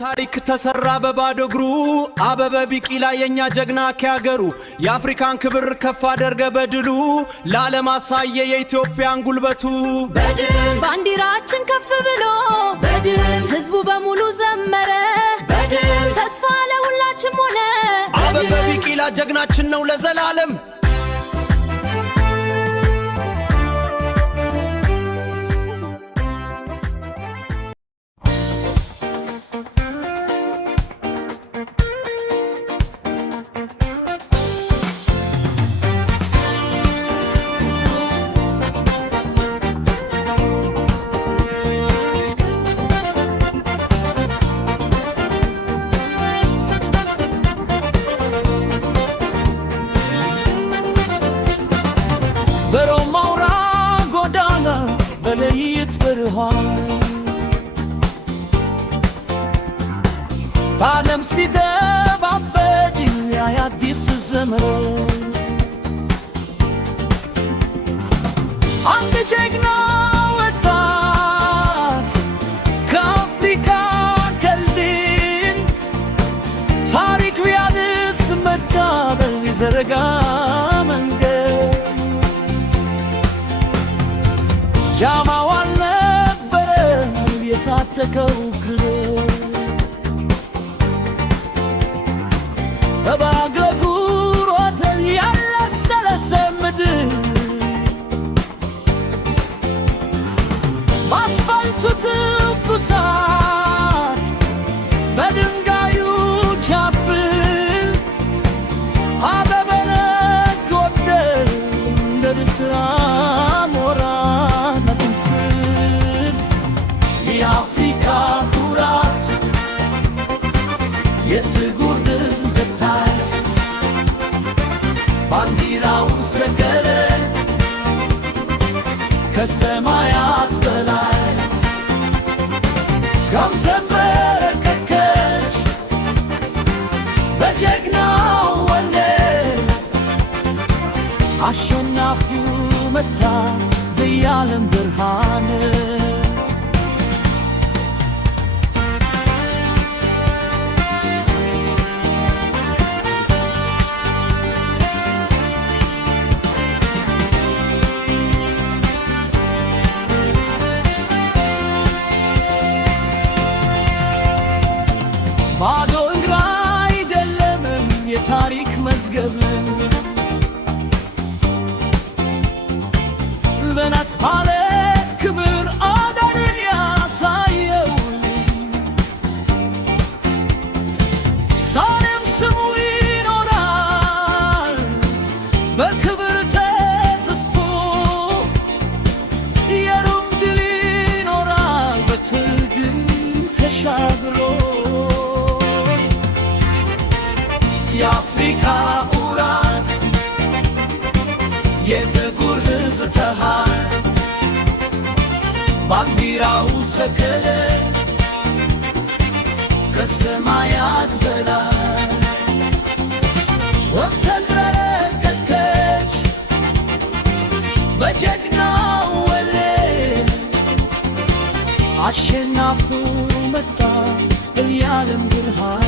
ታሪክ ተሰራ በባዶ እግሩ አበበ ቢቂላ የኛ ጀግና ከያገሩ የአፍሪካን ክብር ከፍ አደረገ በድሉ ለዓለም አሳየ የኢትዮጵያን ጉልበቱ በድል ባንዲራችን ከፍ ብሎ በድል ህዝቡ በሙሉ ዘመረ በድል ተስፋ ለሁላችንም ሆነ አበበ ቢቂላ ጀግናችን ነው ለዘላለም በሮማውራ ጎዳና በለይት ብርሃን በዓለም ሲደባበድ የአዲስ ዘመን አንድ ጀግና ወጣት ከአፍሪካ ቀልድን ታሪክ ቢያድስ መታበል ይዘረጋ ጃማው አልነበረም የታጠቀው ክብር በባገጉ ሮተን ያለሰለሰ ምድር በአስፋልቱ ትኩሳት በድንጋዩ ቻፍል አበበ ነጎደል እንደ ንስር አሞራ ባንዲራው ሰቀለ ከሰማያት በላይ ጋም ተንበረከከች በጀግናው ወኔ አሸናፊው መታ በዓለም ብርሃን ባዶ እግር አይደለም የታሪክ መዝገብ በነፃነት ክብር አገርን ያሳየው ዛሬም ስሙ ይኖራል በክብር ተጽፎ የሩቅ ድል ይኖራል በትግል ተሻግሮ የአፍሪካ ኩራት የጥቁር ሕዝብ ተሃር ባንዲራው ሰቀለ ከሰማያት በላይ ተንበረከከች በጀግናው ወኔ አሸናፊው መጣ የዓለም ብርሃን